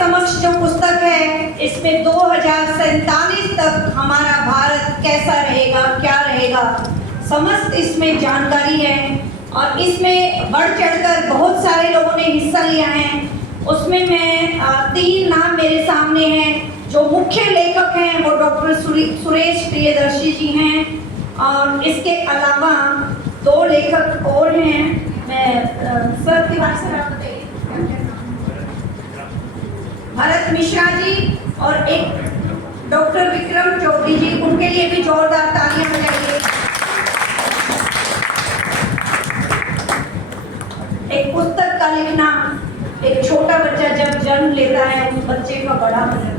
समक्ष जो पुस्तक है, इसमें 2047 तक हमारा भारत कैसा रहेगा, क्या रहेगा, समस्त इसमें जानकारी है। और इसमें बढ़ चढ़कर बहुत सारे लोगों ने हिस्सा लिया है। उसमें मैं 3 नाम मेरे सामने हैं। जो मुख्य लेखक हैं वो डॉक्टर सुरेश प्रियदर्शी जी हैं, और इसके अलावा 2 लेखक और हैं। मैं सर की बात से आप बताइए, भरत मिश्रा जी और एक डॉक्टर विक्रम चौधरी जी, उनके लिए भी जोरदार तालियां बजाइए। एक पुस्तक का लिखना, एक छोटा बच्चा जब जन्म लेता है उस बच्चे का बड़ा बनना।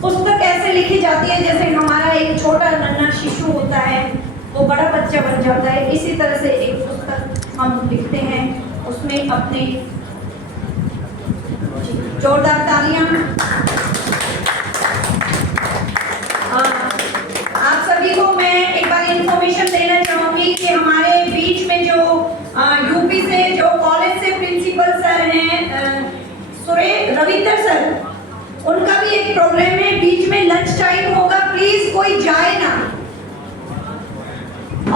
पुस्तक ऐसे लिखी जाती है जैसे हमारा एक छोटा नन्हा शिशु होता है, वो बड़ा बच्चा बन जाता है। इसी तरह से एक पुस्तक हम लिखते हैं, उसमें अपने जोरदार तालियां। आप सभी को मैं एक बार इंफॉर्मेशन देना चाहूंगी कि हमारे बीच में जो यूपी से, जो कॉलेज से प्रिंसिपल सर हैं, रविंदर सर, उनका भी एक प्रोग्राम है, बीच में लंच टाइम होगा, प्लीज कोई जाए ना।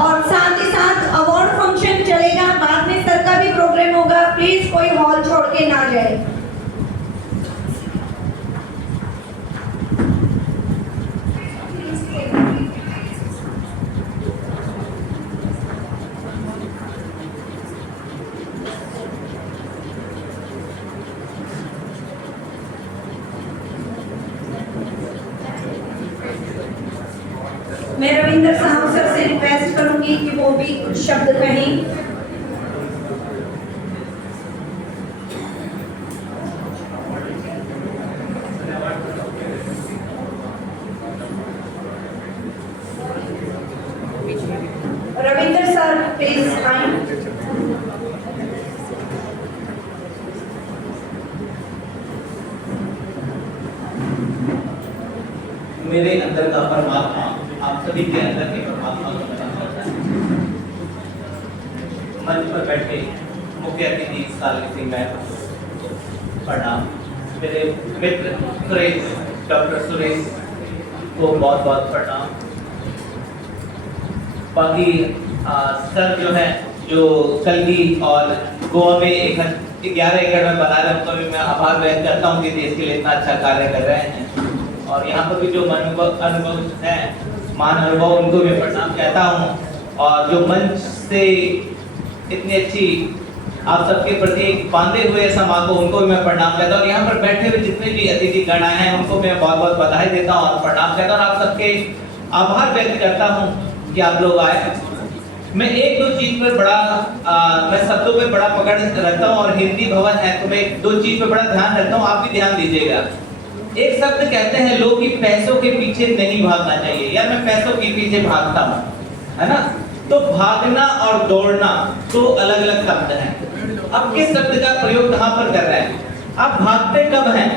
और साथ ही साथ अवार्ड फंक्शन चलेगा, बाद में सर का भी प्रोग्राम होगा, प्लीज कोई हॉल छोड़ के ना जाए। मैं रविंदर साहब सर से रिक्वेस्ट करूंगी कि वो भी कुछ शब्द कहें। रविंदर सर प्लीज आए। मेरे अंदर का परमात्मा आप सभी के अंदर के परमात्मा को प्रदान करता है। मंच पर बैठे मुख्य अतिथि सालिक सिंह महतो, प्रणाम। मेरे मित्र सुरेश, डॉक्टर सुरेश को बहुत बहुत प्रणाम। बाकी सर जो है, जो कलगी और गोवा में 11 एकड़ में बना रहे हैं, उनका भी मैं आभार व्यक्त करता हूँ कि देश के लिए इतना अच्छा कार्य कर रहे हैं। और यहाँ पर भी जो अनुभव है, मान अनुभव, उनको भी प्रणाम कहता हूँ। और जो मंच से इतनी अच्छी आप सबके प्रति एक बांधे हुए समाज को, उनको भी मैं प्रणाम कहता हूँ। यहाँ पर बैठे हुए जितने भी अतिथि गण आए हैं, उनको मैं बहुत बहुत बधाई देता हूँ और प्रणाम कहता हूँ। आप सबके आभार व्यक्त करता हूँ कि आप लोग आए। मैं 1-2 चीज पर बड़ा मैं शब्दों पे बड़ा पकड़ रखता हूँ, और हिंदी भवन है तो मैं 2 चीज पे बड़ा ध्यान रखता हूँ, आप भी ध्यान दीजिएगा। एक शब्द कहते हैं लोग कि पैसों के पीछे नहीं भागना चाहिए। यार मैं पैसों के पीछे भागता हूँ, है ना? तो भागना और दौड़ना तो अलग अलग शब्द हैं। अब किस शब्द का प्रयोग कहाँ पर कर रहे हैं? आप भागते कब हैं?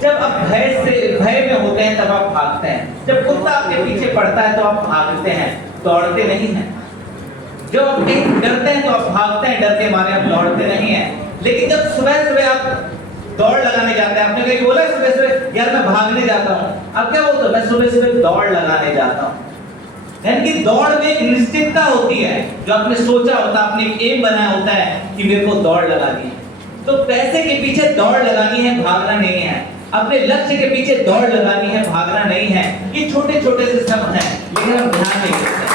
जब आप भय में होते हैं तब आप भागते हैं। जब कुत्ता आपके पीछे पड़ता है तो आप भागते हैं, दौड़ते नहीं हैं। जब आप डरते हैं तो आप भागते हैं, डर के मारे आप दौड़ते नहीं हैं। लेकिन जब सुबह सुबह आप दौड़ लगाने जाते हैं, आपने कहीं बोला सुबह सुबह यार मैं भागने जाता हूँ, आप क्या बोलते हो? मैं सुबह सुबह दौड़ लगाने जाता हूँ। यानी कि दौड़ में एक निश्चितता होती है, जो आपने सोचा होता है, आपने एक एम बनाया होता है कि मेरे को दौड़ लगानी है। तो पैसे के पीछे दौड़ लगानी है, भागना नहीं है। अपने लक्ष्य के पीछे दौड़ लगानी है, भागना नहीं है। ये छोटे छोटे से शब्द हैं, लेकिन हम ध्यान नहीं देते।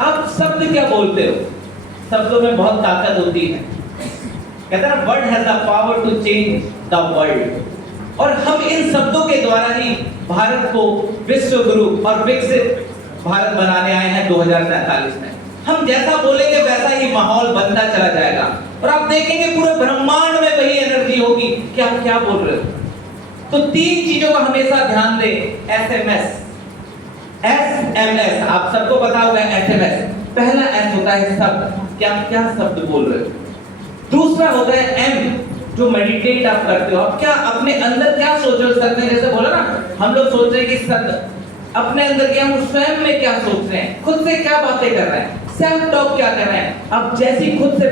आप शब्द क्या बोलते हो? शब्दों में बहुत ताकत होती है। कहते हैं word has the power to change the world. और हम इन शब्दों के द्वारा ही भारत को विश्व गुरु और विकसित भारत बनाने आए हैं 2047 में। हम जैसा बोलेंगे वैसा ही माहौल बनता चला जाएगा, और आप देखेंगे पूरे ब्रह्मांड में वही एनर्जी होगी कि आप क्या बोल रहे हो। तो 3 चीजों का हमेशा ध्यान दें। SMS, SMS आप सबको पता होगा। SMS पहला S होता है शब्द, क्या क्या शब्द बोल रहे हो। दूसरा होता है M, जो मेडिटेट आप करते हो। आप क्या अपने अंदर क्या सोच सकते हैं? जैसे बोला ना, हम लोग सोच रहे हैं कि अपने अंदर क्या, हम स्वयं में क्या सोच रहे हैं, खुद से क्या बातें कर रहे हैं, सेल्फ टॉक क्या कर रहे हैं। अब जैसी खुद से